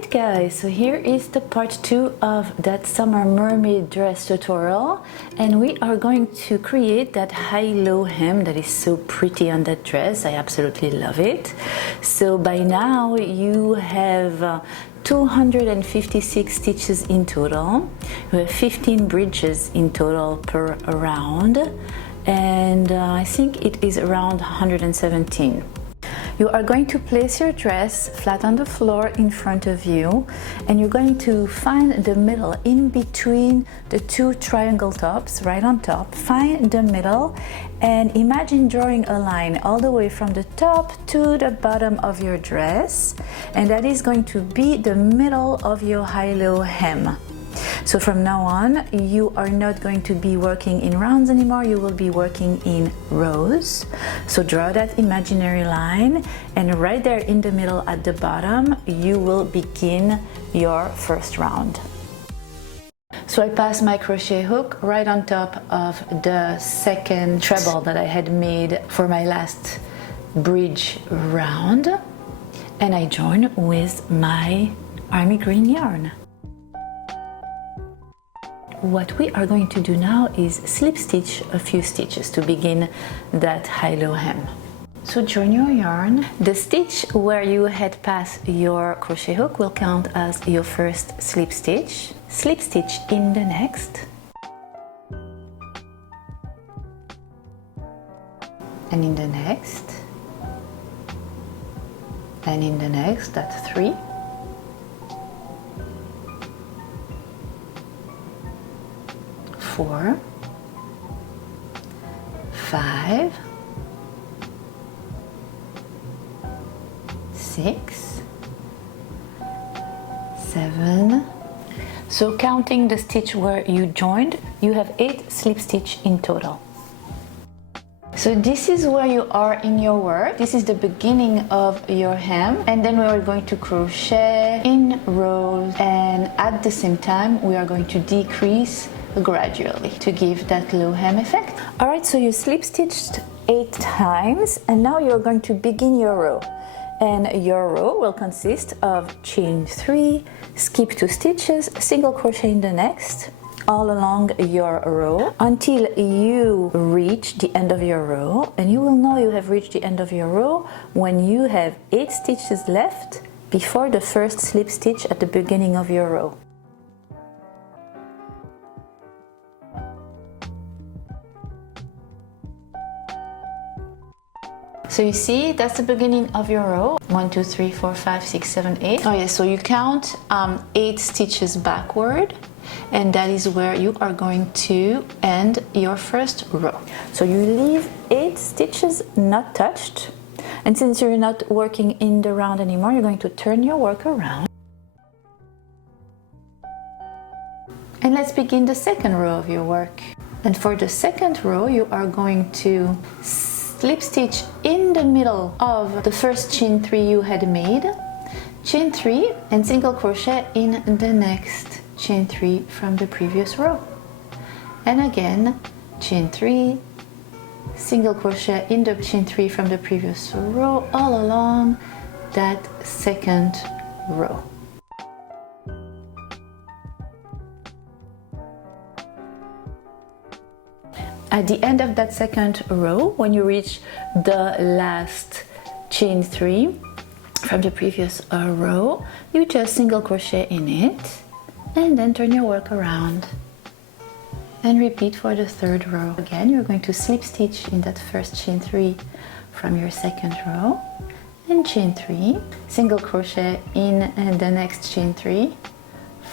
Alright guys, so here is the part 2 of that summer mermaid dress tutorial, and we are going to create that high-low hem that is so pretty on that dress. I absolutely love it. So by now you have 256 stitches in total. You have 15 bridges in total per round, and I think it is around 117. You are going to place your dress flat on the floor in front of you, and you're going to find the middle in between the two triangle tops right on top. Find the middle and imagine drawing a line all the way from the top to the bottom of your dress, and that is going to be the middle of your high-low hem. So from now on, you are not going to be working in rounds anymore, you will be working in rows. So draw that imaginary line, and right there in the middle at the bottom, you will begin your first round. So I passed my crochet hook right on top of the second treble that I had made for my last bridge round, and I join with my army green yarn. What we are going to do now is slip stitch a few stitches to begin that high-low hem. So join your yarn. The stitch where you had passed your crochet hook will count as your first slip stitch. Slip stitch in the next, and in the next, and in the next. That's 3. 4, 5, 6, 7. So counting the stitch where you joined, you have 8 slip stitch in total. So this is where you are in your work. This is the beginning of your hem, and then we are going to crochet in rows, and at the same time we are going to decrease gradually to give that low hem effect. Alright, so you slip stitched 8 times, and now you're going to begin your row. And your row will consist of chain 3, skip 2 stitches, single crochet in the next, all along your row until you reach the end of your row. And you will know you have reached the end of your row when you have 8 stitches left before the first slip stitch at the beginning of your row. So you see, that's the beginning of your row. 1, 2, 3, 4, 5, 6, 7, 8. Oh yeah, so you count 8 stitches backward, and that is where you are going to end your first row. So you leave 8 stitches not touched, and since you're not working in the round anymore, you're going to turn your work around. And let's begin the second row of your work. And for the second row, you are going to slip stitch in the middle of the first chain 3 you had made, chain 3, and single crochet in the next chain 3 from the previous row. And again, chain 3, single crochet in the chain 3 from the previous row all along that second row. At the end of that second row, when you reach the last chain 3 from the previous row, you just single crochet in it, and then turn your work around and repeat for the third row. Again, you're going to slip stitch in that first chain 3 from your second row, and chain 3, single crochet in the next chain 3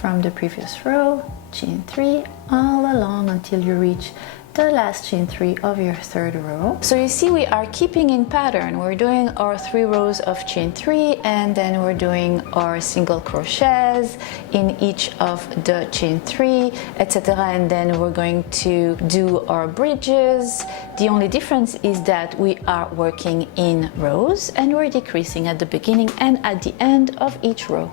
from the previous row, chain 3 all along until you reach the last chain 3 of your third row. So you see, we are keeping in pattern. We're doing our 3 rows of chain 3, and then we're doing our single crochets in each of the chain 3, etc. And then we're going to do our bridges. The only difference is that we are working in rows, and we're decreasing at the beginning and at the end of each row.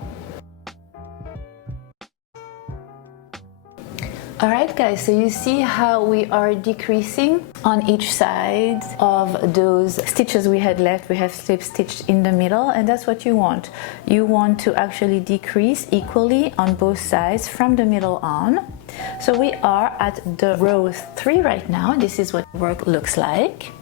Alright guys, so you see how we are decreasing on each side of those stitches we had left. We have slip stitched in the middle, and that's what you want. You want to actually decrease equally on both sides from the middle on. So we are at the row 3 right now. This is what work looks like.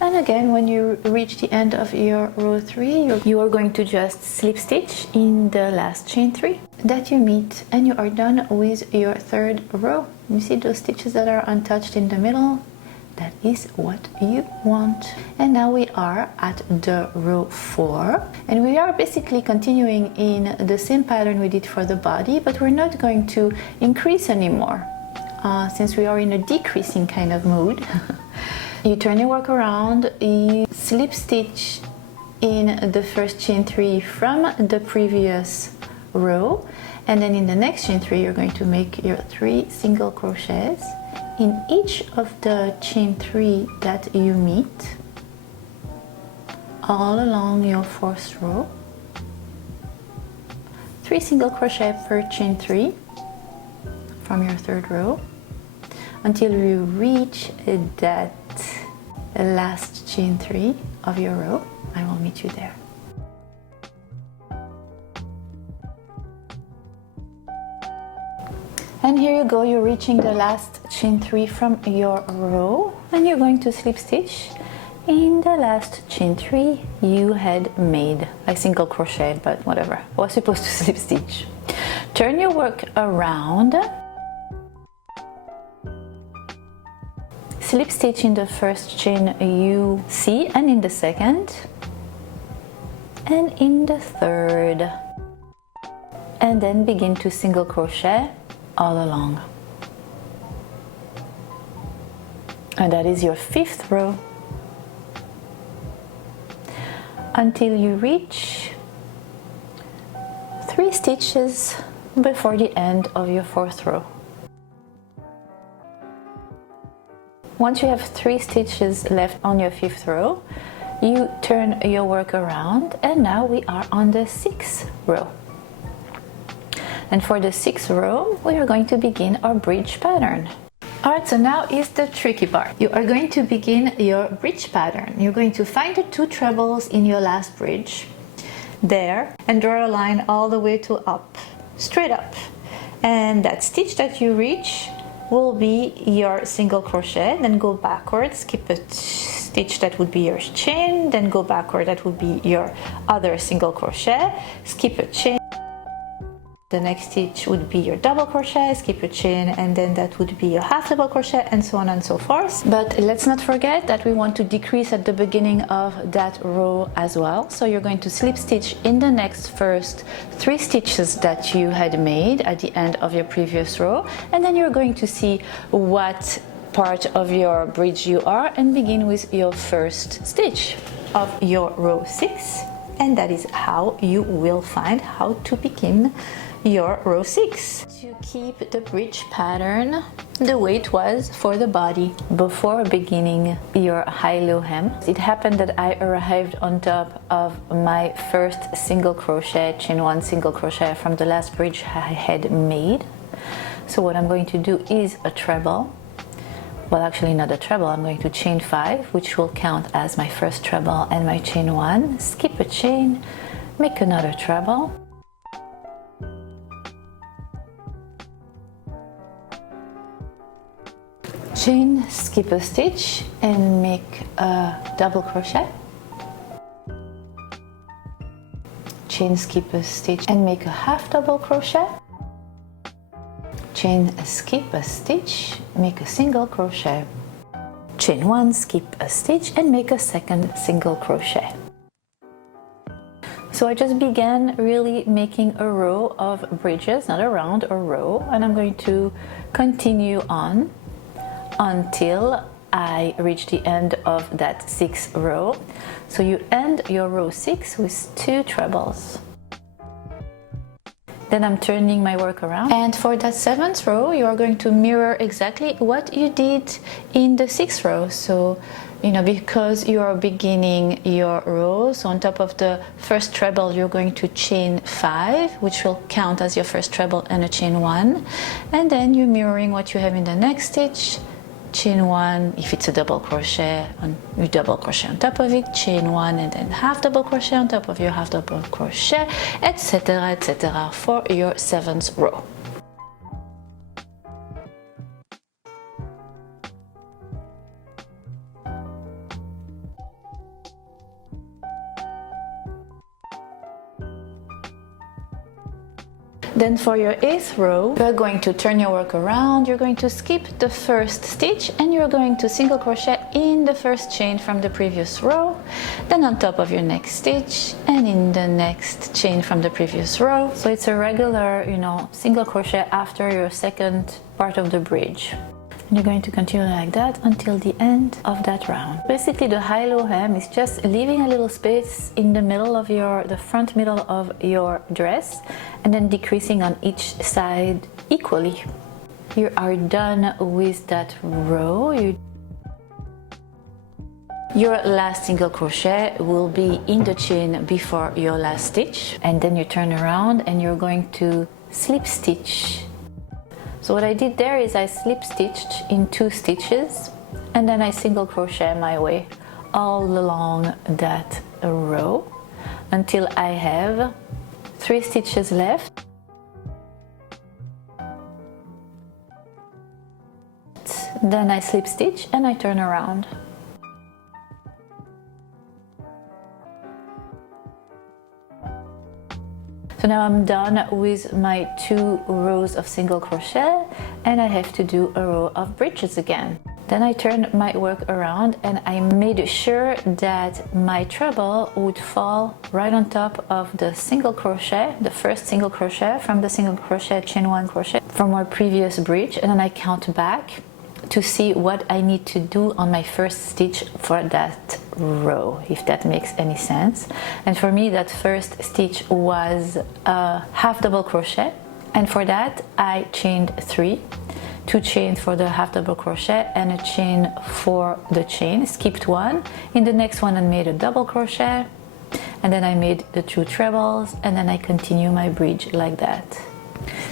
And again, when you reach the end of your row 3, you are going to just slip stitch in the last chain 3 that you meet, and you are done with your 3rd row. You see those stitches that are untouched in the middle? That is what you want. And now we are at the row 4, and we are basically continuing in the same pattern we did for the body, but we're not going to increase anymore since we are in a decreasing kind of mood. You turn your work around, you slip stitch in the first chain 3 from the previous row, and then in the next chain 3 you're going to make your 3 single crochets in each of the chain 3 that you meet all along your 4th row. 3 single crochet per chain 3 from your 3rd row until you reach that last chain 3 of your row. I will meet you there. And here you go, you're reaching the last chain 3 from your row, and you're going to slip stitch in the last chain 3 you had made. I single crocheted, but whatever, I was supposed to slip stitch. Turn your work around, slip stitch in the first chain you see, and in the second, and in the third, and then begin to single crochet all along. And that is your 5th row until you reach 3 stitches before the end of your 4th row. Once you have 3 stitches left on your 5th row, you turn your work around, and now we are on the 6th row. And for the 6th row, we are going to begin our bridge pattern. Alright, so now is the tricky part. You are going to begin your bridge pattern. You're going to find the 2 trebles in your last bridge there and draw a line all the way to up, straight up. And that stitch that you reach will be your single crochet, then go backwards, skip a stitch, that would be your chain, then go backward, that would be your other single crochet, skip a chain, the next stitch would be your double crochet, skip a chain, and then that would be your half double crochet, and so on and so forth. But let's not forget that we want to decrease at the beginning of that row as well. So you're going to slip stitch in the next first 3 stitches that you had made at the end of your previous row, and then you're going to see what part of your bridge you are and begin with your first stitch of your row 6, and that is how you will find how to begin your row 6. To keep the bridge pattern the way it was for the body before beginning your high-low hem. It happened that I arrived on top of my first single crochet, chain 1 single crochet from the last bridge I had made. So what I'm going to do is a treble. Well, actually not a treble, I'm going to chain 5, which will count as my first treble and my chain 1, skip a chain, make another treble, chain, skip a stitch, and make a double crochet, chain, skip a stitch, and make a half double crochet, chain, skip a stitch, make a single crochet, chain 1, skip a stitch, and make a second single crochet. So I just began really making a row of bridges, not a round, a row, and I'm going to continue on until I reach the end of that 6th row. So you end your row 6 with 2 trebles. Then I'm turning my work around, and for that 7th row you are going to mirror exactly what you did in the 6th row. So because you are beginning your row. So on top of the first treble, you're going to chain 5, which will count as your first treble, and a chain 1. And then you're mirroring what you have in the next stitch. Chain 1, if it's a double crochet, you double crochet on top of it, chain 1, and then half double crochet on top of your half double crochet, etc., etc., for your 7th row. Then for your 8th row, you're going to turn your work around, you're going to skip the first stitch, and you're going to single crochet in the first chain from the previous row, then on top of your next stitch, and in the next chain from the previous row. So it's a regular, single crochet after your second part of the bridge. And you're going to continue like that until the end of that round. Basically, the high-low hem is just leaving a little space in the middle of the front middle of your dress, and then decreasing on each side equally. You are done with that row. Your last single crochet will be in the chain before your last stitch, and then you turn around and you're going to slip stitch. So what I did there is I slip stitched in 2 stitches, and then I single crochet my way all along that row until I have 3 stitches left. Then I slip stitch and I turn around. So now I'm done with my 2 rows of single crochet, and I have to do a row of bridges again. Then I turned my work around and I made sure that my treble would fall right on top of the single crochet, the first single crochet from the single crochet, chain 1 crochet from our previous bridge, and then I count back to see what I need to do on my first stitch for that row, if that makes any sense. And for me, that first stitch was a half double crochet, and for that I chained 3, 2 chains for the half double crochet and a chain for the chain, skipped 1. In the next one I made a double crochet, and then I made the 2 trebles, and then I continue my bridge like that.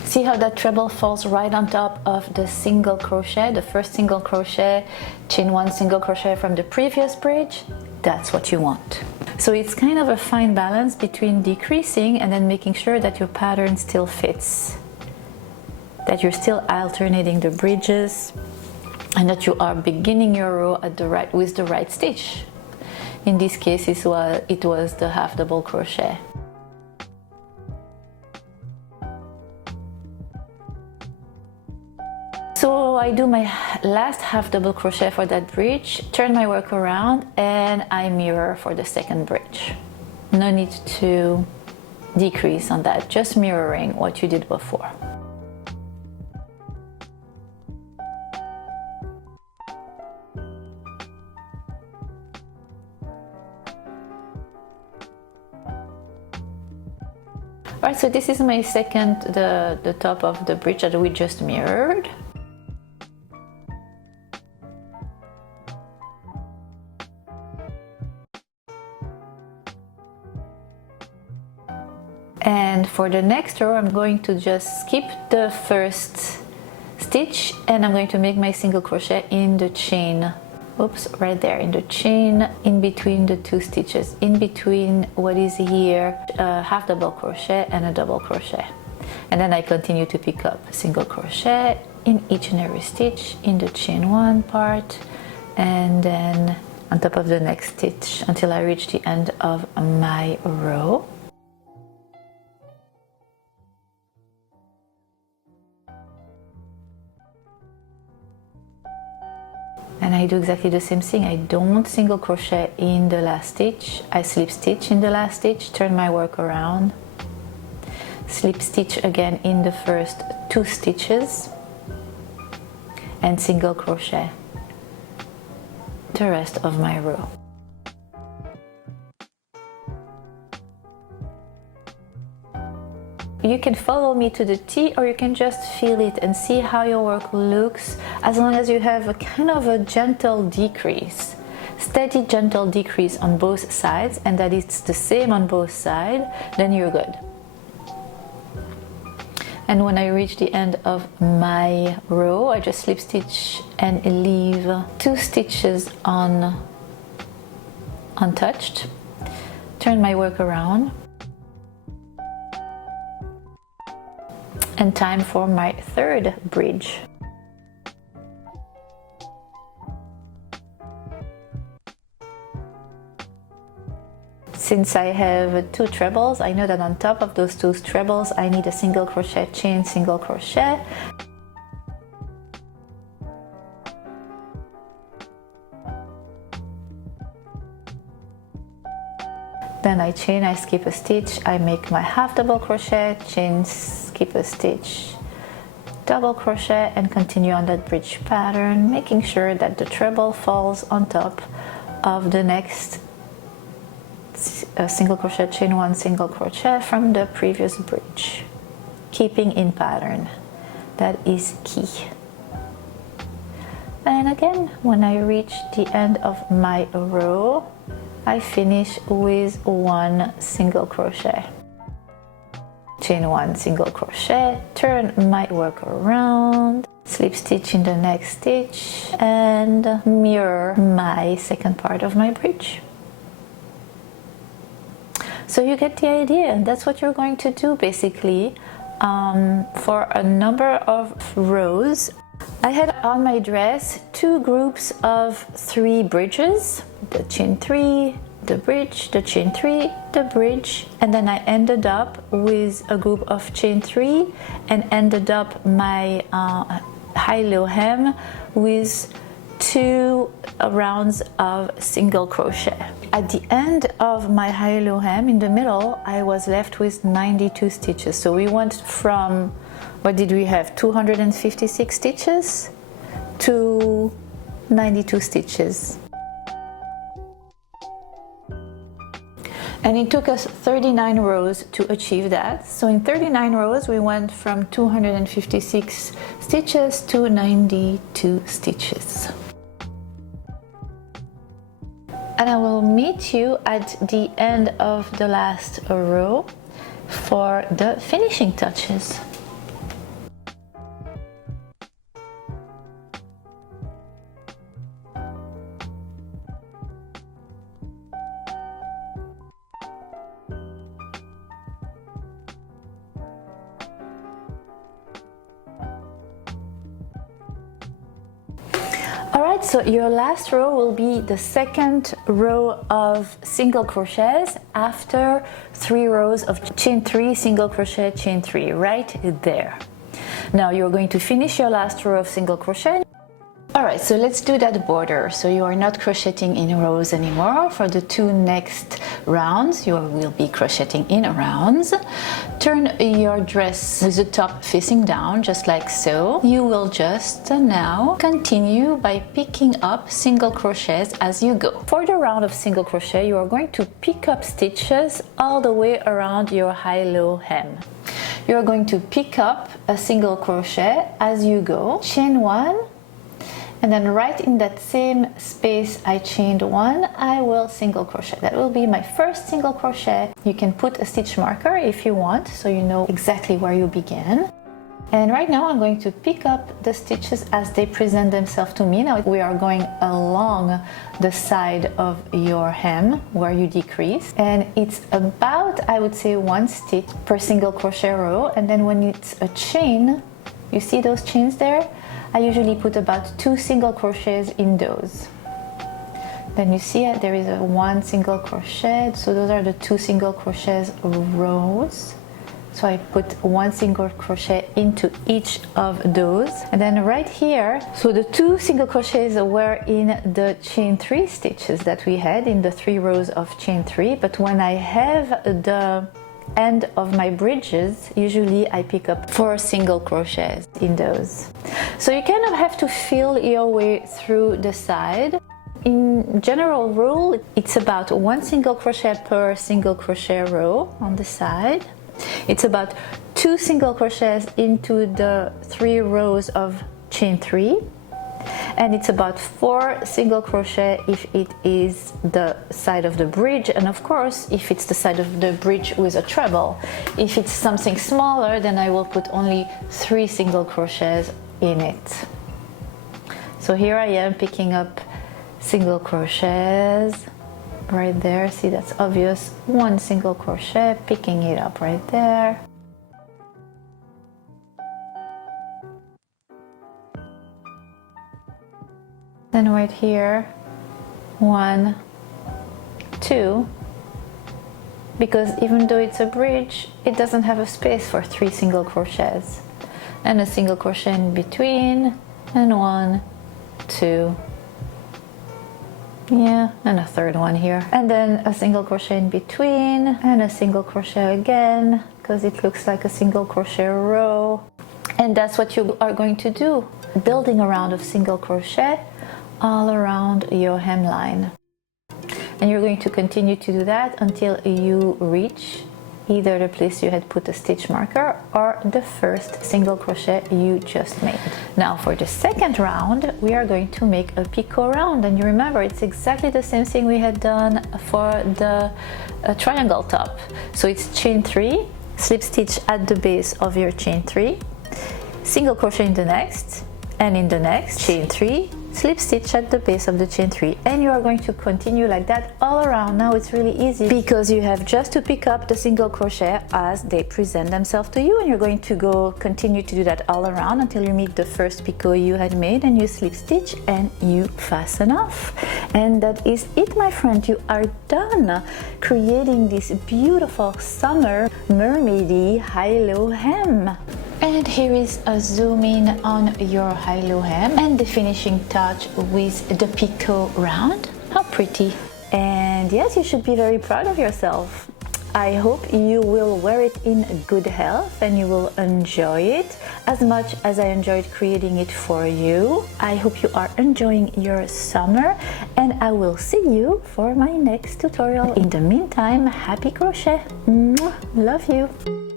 See how that treble falls right on top of the single crochet, the first single crochet, chain 1 single crochet from the previous bridge? That's what you want. So it's kind of a fine balance between decreasing and then making sure that your pattern still fits, that you're still alternating the bridges, and that you are beginning your row with the right stitch. In this case, it was the half double crochet. So I do my last half double crochet for that bridge, turn my work around, and I mirror for the second bridge. No need to decrease on that, just mirroring what you did before. Alright, so this is my second, the top of the bridge that we just mirrored. And for the next row, I'm going to just skip the first stitch, and I'm going to make my single crochet in the chain. Oops, right there in the chain in between the 2 stitches, in between what is here a half double crochet and a double crochet. And then I continue to pick up a single crochet in each and every stitch in the chain 1 part, and then on top of the next stitch until I reach the end of my row. And I do exactly the same thing. I don't single crochet in the last stitch. I slip stitch in the last stitch, turn my work around, slip stitch again in the first 2 stitches, and single crochet the rest of my row. You can follow me to the T, or you can just feel it and see how your work looks, as long as you have a kind of a gentle decrease. steady gentle decrease on both sides and that it's the same on both sides, then you're good. And when I reach the end of my row, I just slip stitch and leave 2 stitches untouched. Turn my work around. And time for my 3rd bridge. Since I have 2 trebles, I know that on top of those 2 trebles I need a single crochet, chain, single crochet. Then I chain, I skip a stitch, I make my half double crochet, chain, skip a stitch, double crochet, and continue on that bridge pattern, making sure that the treble falls on top of the next single crochet, chain 1, single crochet from the previous bridge, keeping in pattern. That is key. And again, when I reach the end of my row, I finish with 1 single crochet, chain 1, single crochet, turn my work around, slip stitch in the next stitch, and mirror my second part of my bridge. So you get the idea, and that's what you're going to do basically for a number of rows. I had on my dress 2 groups of 3 bridges, the chain 3, the bridge, the chain 3, the bridge, and then I ended up with a group of chain 3 and ended up my high-low hem with 2 rounds of single crochet. At the end of my high-low hem, in the middle, I was left with 92 stitches. So we went from, what did we have, 256 stitches to 92 stitches. And it took us 39 rows to achieve that. So in 39 rows, we went from 256 stitches to 92 stitches. And I will meet you at the end of the last row for the finishing touches. Alright, so your last row will be the second row of single crochets after 3 rows of chain 3, single crochet, chain 3, right there. Now you're going to finish your last row of single crochet. Alright, so let's do that border. So you are not crocheting in rows anymore. For the 2 next rounds, you will be crocheting in rounds. Turn your dress with the top facing down, just like so. You will just now continue by picking up single crochets as you go. For the round of single crochet, you are going to pick up stitches all the way around your high-low hem. You're going to pick up a single crochet as you go, chain 1, and then right in that same space I chained 1, I will single crochet. That will be my first single crochet. You can put a stitch marker if you want, so you know exactly where you began. And right now I'm going to pick up the stitches as they present themselves to me. Now we are going along the side of your hem where you decrease, and it's about, I would say, 1 stitch per single crochet row. And then when it's a chain, you see those chains there? I usually put about 2 single crochets in those. Then you see there is a 1 single crochet, so those are the 2 single crochets rows. So I put 1 single crochet into each of those. And then right here, so the 2 single crochets were in the chain 3 stitches that we had in the 3 rows of chain 3, but when I have the end of my bridges, usually I pick up 4 single crochets in those. So you kind of have to feel your way through the side. In general rule, it's about 1 single crochet per single crochet row on the side. It's about 2 single crochets into the 3 rows of chain 3. and it's about 4 single crochet if it is the side of the bridge, and of course if it's the side of the bridge with a treble. If it's something smaller, then I will put only 3 single crochets in it. So here I am picking up single crochets right there. See, that's obvious. 1 single crochet, picking it up right there. Then right here, 1, 2, because even though it's a bridge, it doesn't have a space for 3 single crochets. And a single crochet in between, and 1, 2, yeah, and a third one here. And then a single crochet in between, and a single crochet again, because it looks like a single crochet row. And that's what you are going to do, building a round of single crochet all around your hemline. And you're going to continue to do that until you reach either the place you had put a stitch marker or the first single crochet you just made. Now for the second round, we are going to make a picot round, and you remember it's exactly the same thing we had done for the triangle top. So it's chain 3, slip stitch at the base of your chain 3, single crochet in the next, and in the next chain 3, slip stitch at the base of the chain 3, and you are going to continue like that all around. Now it's really easy because you have just to pick up the single crochet as they present themselves to you, and you're going to continue to do that all around until you meet the first picot you had made, and you slip stitch and you fasten off. And that is it, my friend. You are done creating this beautiful summer mermaidy high-low hem. And here is a zoom in on your high-low hem and the finishing touch with the picot round. How pretty. And yes, you should be very proud of yourself. I hope you will wear it in good health and you will enjoy it as much as I enjoyed creating it for you. I hope you are enjoying your summer, and I will see you for my next tutorial. In the meantime, happy crochet. Mwah. Love you.